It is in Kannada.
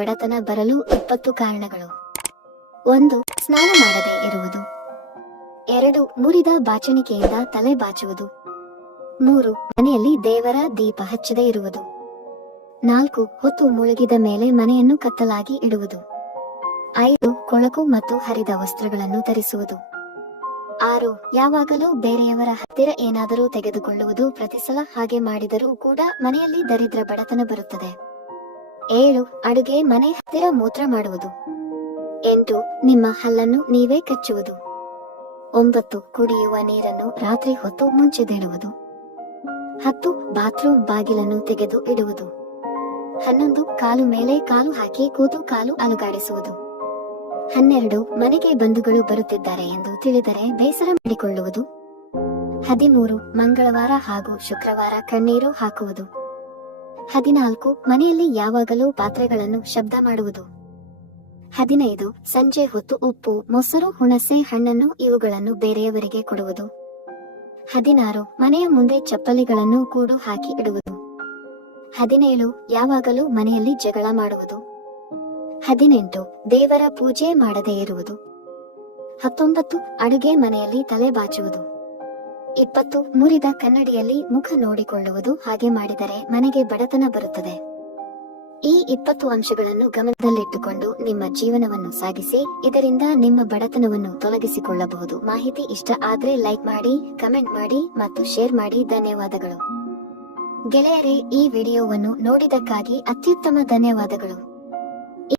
ಬಡತನ ಬರಲು ಇಪ್ಪತ್ತು ಕಾರಣಗಳು. ಒಂದು, ಸ್ನಾನ ಮಾಡದೇ ಇರುವುದು. ಎರಡು, ಮುರಿದ ಬಾಚಣಿಕೆಯಿಂದ ತಲೆ ಬಾಚುವುದು. ಮೂರು, ಮನೆಯಲ್ಲಿ ದೇವರ ದೀಪ ಹಚ್ಚದೇ ಇರುವುದು. ನಾಲ್ಕು, ಹೊತ್ತು ಮುಳುಗಿದ ಮೇಲೆ ಮನೆಯನ್ನು ಕತ್ತಲಾಗಿ ಇಡುವುದು. ಐದು, ಕೊಳಕು ಮತ್ತು ಹರಿದ ವಸ್ತ್ರಗಳನ್ನು ಧರಿಸುವುದು. ಆರು, ಯಾವಾಗಲೂ ಬೇರೆಯವರ ಹತ್ತಿರ ಏನಾದರೂ ತೆಗೆದುಕೊಳ್ಳುವುದು ಪ್ರತಿಸಲ ಹಾಗೆ ಮಾಡಿದರೂ ಕೂಡ ಮನೆಯಲ್ಲಿ ದರಿದ್ರ ಬಡತನ ಬರುತ್ತದೆ. ಏಳು, ಅಡುಗೆ ಮನೆ ಹತ್ತಿರ ಮೂತ್ರ ಮಾಡುವುದು. ಎಂಟು, ನಿಮ್ಮ ಹಲ್ಲನ್ನು ನೀವೇ ಕಚ್ಚುವುದು. ಒಂಬತ್ತು, ಕುಡಿಯುವ ನೀರನ್ನು ರಾತ್ರಿ ಹೊತ್ತು ಮುಂಚೆದಿಡುವುದು ಹತ್ತು, ಬಾತ್ರೂಮ್ ಬಾಗಿಲನ್ನು ತೆಗೆದು ಇಡುವುದು. ಹನ್ನೊಂದು, ಕಾಲು ಮೇಲೆ ಕಾಲು ಹಾಕಿ ಕೂತು ಕಾಲು ಅಲುಗಾಡಿಸುವುದು. ಹನ್ನೆರಡು, ಮನೆಗೆ ಬಂಧುಗಳು ಬರುತ್ತಿದ್ದಾರೆ ಎಂದು ತಿಳಿದರೆ ಬೇಸರ ಮಾಡಿಕೊಳ್ಳುವುದು. ಹದಿಮೂರು, ಮಂಗಳವಾರ ಹಾಗೂ ಶುಕ್ರವಾರ ಕಣ್ಣೀರು ಹಾಕುವುದು. ಹದಿನಾಲ್ಕು, ಮನೆಯಲ್ಲಿ ಯಾವಾಗಲೂ ಪಾತ್ರೆಗಳನ್ನು ಶಬ್ದ ಮಾಡುವುದು. ಹದಿನೈದು, ಸಂಜೆ ಹೊತ್ತು ಉಪ್ಪು, ಮೊಸರು, ಹುಣಸೆ, ಹಣ್ಣನ್ನು ಇವುಗಳನ್ನು ಬೇರೆಯವರಿಗೆ ಕೊಡುವುದು. ಹದಿನಾರು, ಮನೆಯ ಮುಂದೆ ಚಪ್ಪಲಿಗಳನ್ನು ಕೂಡು ಹಾಕಿ ಇಡುವುದು. ಹದಿನೇಳು, ಯಾವಾಗಲೂ ಮನೆಯಲ್ಲಿ ಜಗಳ ಮಾಡುವುದು. ಹದಿನೆಂಟು, ದೇವರ ಪೂಜೆ ಮಾಡದೇ ಇರುವುದು. ಹತ್ತೊಂಬತ್ತು, ಅಡುಗೆ ಮನೆಯಲ್ಲಿ ತಲೆ ಬಾಚುವುದು. ಇಪ್ಪತ್ತು ಮುರಿದ ಕನ್ನಡಿಯಲ್ಲಿ ಮುಖ ನೋಡಿಕೊಳ್ಳುವುದು ಹಾಗೆ ಮಾಡಿದರೆ ಮನೆಗೆ ಬಡತನ ಬರುತ್ತದೆ. ಈ ಇಪ್ಪತ್ತು ಅಂಶಗಳನ್ನು ಗಮನದಲ್ಲಿಟ್ಟುಕೊಂಡು ನಿಮ್ಮ ಜೀವನವನ್ನು ಸಾಗಿಸಿ, ಇದರಿಂದ ನಿಮ್ಮ ಬಡತನವನ್ನು ತೊಲಗಿಸಿಕೊಳ್ಳಬಹುದು. ಮಾಹಿತಿ ಇಷ್ಟ ಆದ್ರೆ ಲೈಕ್ ಮಾಡಿ, ಕಮೆಂಟ್ ಮಾಡಿ ಮತ್ತು ಶೇರ್ ಮಾಡಿ. ಧನ್ಯವಾದಗಳು. ಗೆಳೆಯರೇ, ಈ ವಿಡಿಯೋವನ್ನು ನೋಡಿದಕ್ಕಾಗಿ ಅತ್ಯುತ್ತಮ ಧನ್ಯವಾದಗಳು.